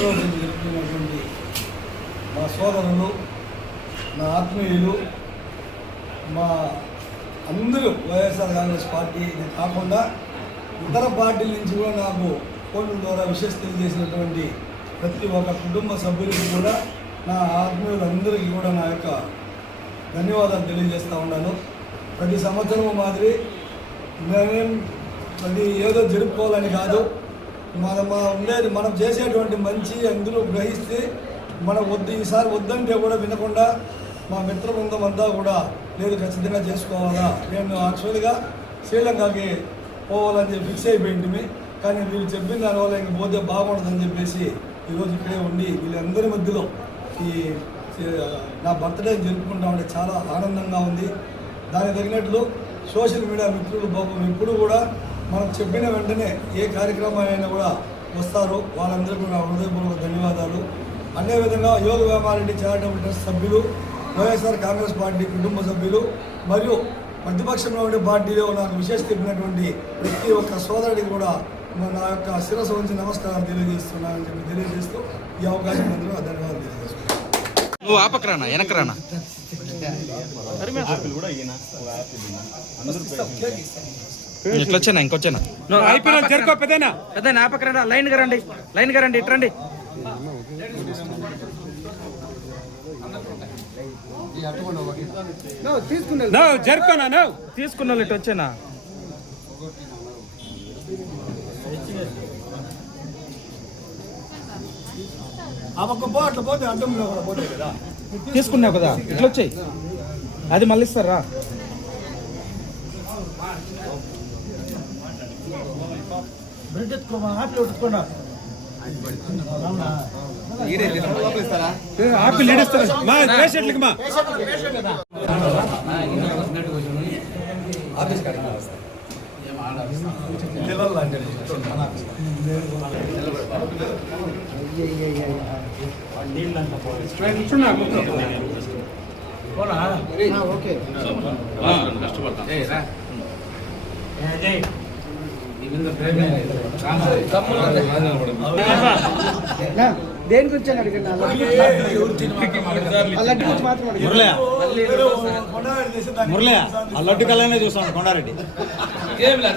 పుట్టినరోజు జరుపుకున్నటువంటి మా సోదరులు, నా ఆత్మీయులు, మా అందరూ వైఎస్ఆర్ కాంగ్రెస్ పార్టీ కాకుండా ఇతర పార్టీల నుంచి కూడా నాకు ఫోన్ల ద్వారా విషయం తెలియజేసినటువంటి ప్రతి ఒక్క కుటుంబ సభ్యులకి కూడా, నా ఆత్మీయులందరికీ కూడా నా యొక్క ధన్యవాదాలు తెలియజేస్తూ ఉన్నాను. ప్రతి సంవత్సరం మాదిరి అది ఏదో జరుపుకోవాలని కాదు, మనం చేసేటువంటి మంచి అందరూ గ్రహిస్తే మనం ఈసారి వద్దంటే కూడా వినకుండా మా మిత్రబృందం అంతా కూడా లేదు ఖచ్చితంగా చేసుకోవాలా, నేను యాక్చువల్గా శ్రీలంకకి పోవాలని చెప్పి ఫిక్స్ అయిపోయింది. కానీ వీళ్ళు చెప్పిన దానివల్ల ఇంక పోతే బాగుంటుందని చెప్పేసి ఈరోజు ఇక్కడే ఉండి వీళ్ళందరి మధ్యలో నా బర్త్డే జరుపుకుంటామంటే చాలా ఆనందంగా ఉంది. దానికి తగినట్లు సోషల్ మీడియా మిత్రులు పాపం ఎప్పుడు కూడా మనం చెప్పిన వెంటనే ఏ కార్యక్రమం అయినా కూడా వస్తారు. వాళ్ళందరికీ నా హృదయపూర్వక ధన్యవాదాలు. అదేవిధంగా యోగ వేమారెడ్డి చారిటబుల్ ట్రస్ట్ సభ్యులు, వైఎస్ఆర్ కాంగ్రెస్ పార్టీ కుటుంబ సభ్యులు మరియు ప్రతిపక్షంలో ఉండే పార్టీలో నాకు విశేష చెప్పినటువంటి ప్రతి ఒక్క సోదరుడికి కూడా నా యొక్క శిరస్సు ఉంచి నమస్కారాలు తెలియజేస్తున్నానని చెప్పి తెలియజేస్తూ ఈ అవకాశం అందరూ ధన్యవాదాలు తెలియజేస్తున్నాను. నువ్వు ఆపకరానా వెనకరానా ఇట్లా వచ్చానా ఇంకొచ్చానా జరుకో పెద్దనా పెద్దనా ఆపకరా లైన్గా రండి ఇట్రండి. తీసుకున్నా ఇటు వచ్చానా తీసుకున్నావు కదా ఇట్లా వచ్చాయి, అది మళ్ళీ ఇస్తారా? ఆపిల్ ఇస్తారా మా పేషెంట్లకి మా దేనికి వచ్చాను అడిగండి. మురళి ఆ లడ్డు కళ్యాణే చూస్తాను కొండారెడ్డి. ఏం లేదు